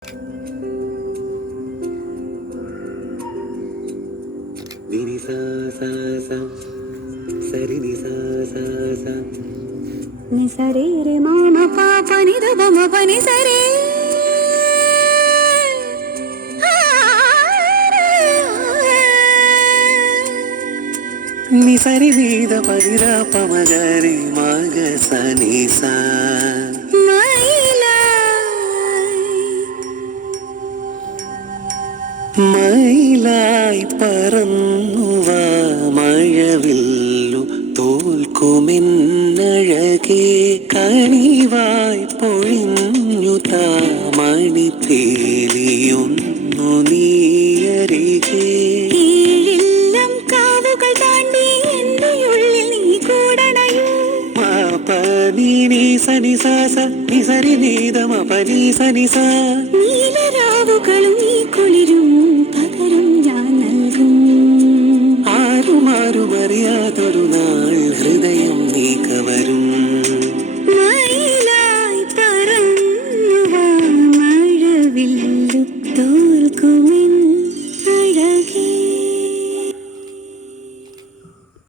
Ni sa sa sa sari ni sa sa sa ni sari re ma ma pa pa ni da ba ma pa ni sari ni sari ni da pa ni da pa ma ga re ma ga sa ni sa മയിലായി പറന്നുവാ മഴവില്ലു തോൽക്കുമെന്നഴകേ കനിവായി പൊഴിഞ്ഞു താമണി തേലിയൊന്നു നീയരികേ കാവുകൾ താണ്ടി എന്നുള്ളിൽ നീ കൂടണയോ മാപനി നീ സനി സാസ നി സരി നീതമ പനി സനി സാ നീലരാവുകളും നീ കുളിരും പകരം ഞാൻ നൽകും ആരും അറിയാതൊരു നാൾ ഹൃദയം നീ കവരും മയിലായി പറന്നുവാ മഴവില്ലു തോൽക്കും